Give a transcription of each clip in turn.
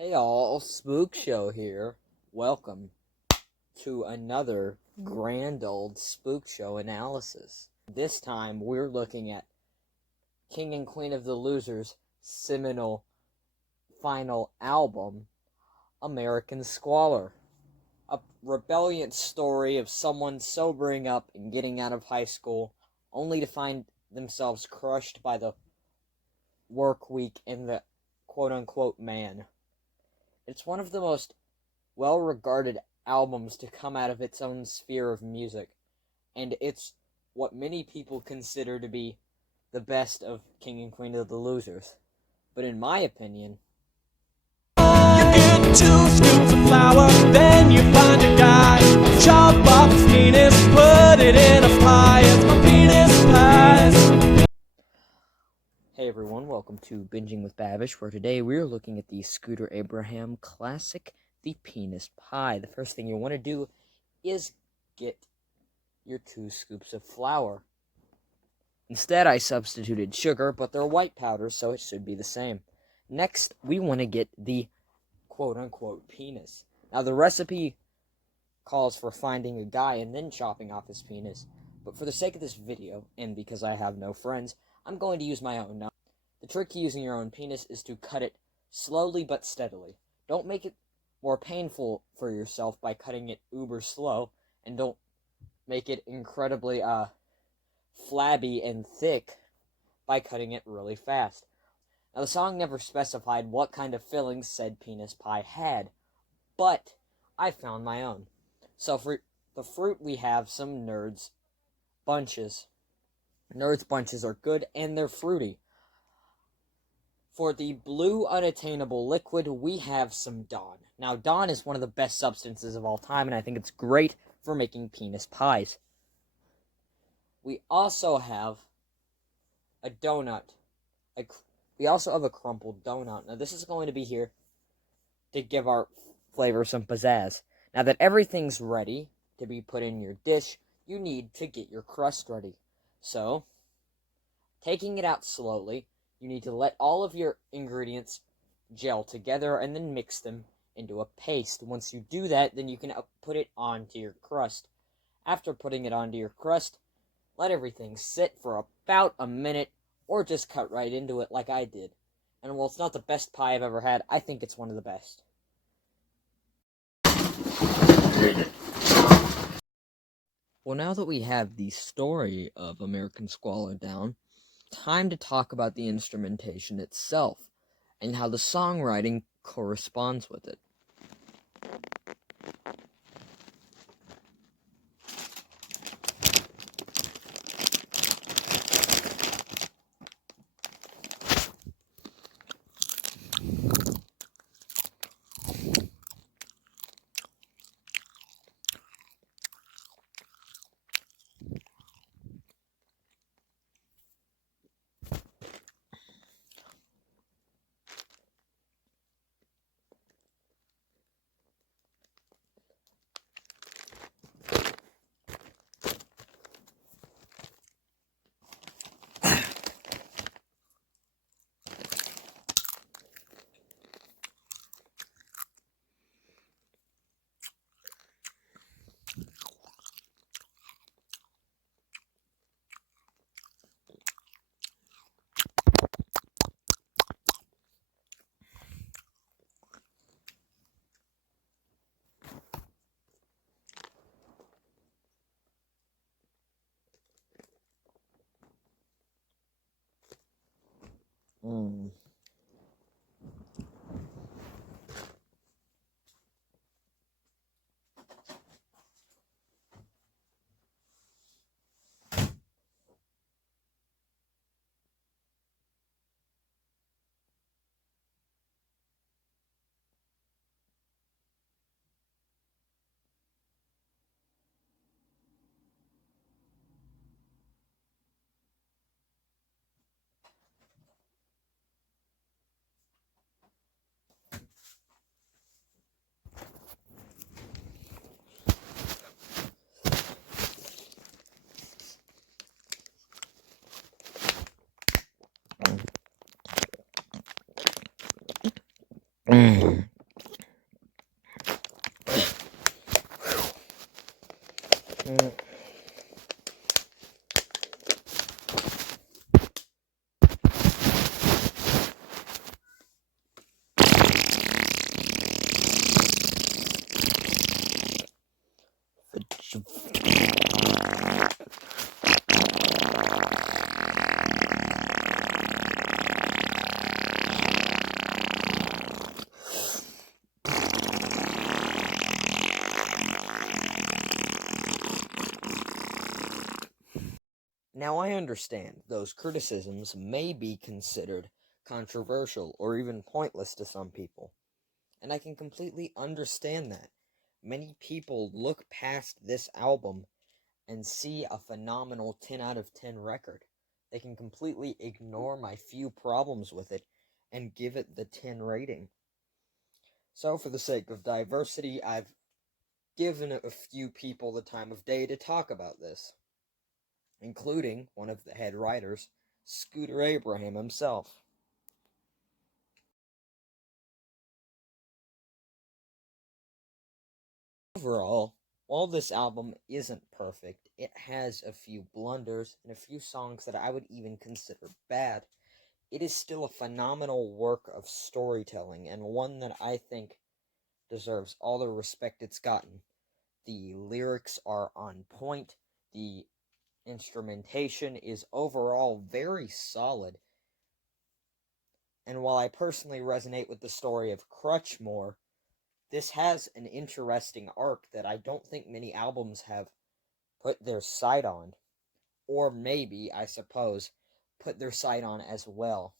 Hey all, Spook Show here. Welcome to another grand old Spook Show analysis. This time we're looking at King and Queen of the Losers' seminal final album, American Squalor. A rebellion story of someone sobering up and getting out of high school, only to find themselves crushed by the work week and the quote-unquote man. It's one of the most well-regarded albums to come out of its own sphere of music, and it's what many people consider to be the best of King and Queen of the Losers. But in my opinion, you get 2 scoops of flour, then you find a guy, chop off his penis, put it in a pie. It's my penis pies. hey everyone, welcome to Binging with Babish, where today we're looking at the Scooter Abraham classic, The Penis Pie. The first thing you want to do is get your 2 scoops of flour. Instead, I substituted sugar, but they're white powders, so it should be the same. Next, we want to get the quote-unquote penis. Now, the recipe calls for finding a guy and then chopping off his penis, but for the sake of this video, and because I have no friends, I'm going to use my own. Now, the trick to using your own penis is to cut it slowly but steadily. Don't make it more painful for yourself by cutting it uber slow, and don't make it incredibly, flabby and thick by cutting it really fast. Now, the song never specified what kind of fillings said penis pie had, but I found my own. So for the fruit, we have some Nerds Bunches. Nerds Bunches are good, and they're fruity. For the blue unattainable liquid, we have some Dawn. Now, Dawn is one of the best substances of all time, and I think it's great for making penis pies. We also have a donut. We also have a crumpled donut. Now, this is going to be here to give our flavor some pizzazz. Now that everything's ready to be put in your dish, you need to get your crust ready. So, taking it out slowly, you need to let all of your ingredients gel together and then mix them into a paste. Once you do that, then you can put it onto your crust. After putting it onto your crust, let everything sit for about a minute, or just cut right into it like I did. And while it's not the best pie I've ever had, I think it's one of the best. Well, now that we have the story of American Squalor down, time to talk about the instrumentation itself, and how the songwriting corresponds with it. Now, I understand those criticisms may be considered controversial or even pointless to some people, and I can completely understand that. Many people look past this album and see a phenomenal 10 out of 10 record. They can completely ignore my few problems with it and give it the 10 rating. So, for the sake of diversity, I've given a few people the time of day to talk about this, including one of the head writers, Scooter Abraham himself. Overall, while this album isn't perfect, it has a few blunders and a few songs that I would even consider bad. It is still a phenomenal work of storytelling, and one that I think deserves all the respect it's gotten. The lyrics are on point, the instrumentation is overall very solid, and while I personally resonate with the story of Crutch more, this has an interesting arc that I don't think many albums have put their sight on, or maybe, I suppose, put their sight on as well.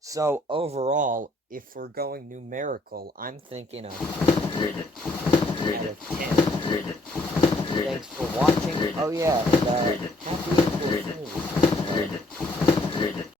So, overall, if we're going numerical, I'm thinking of 8 out of 10. Thanks for watching. Oh yeah, and happy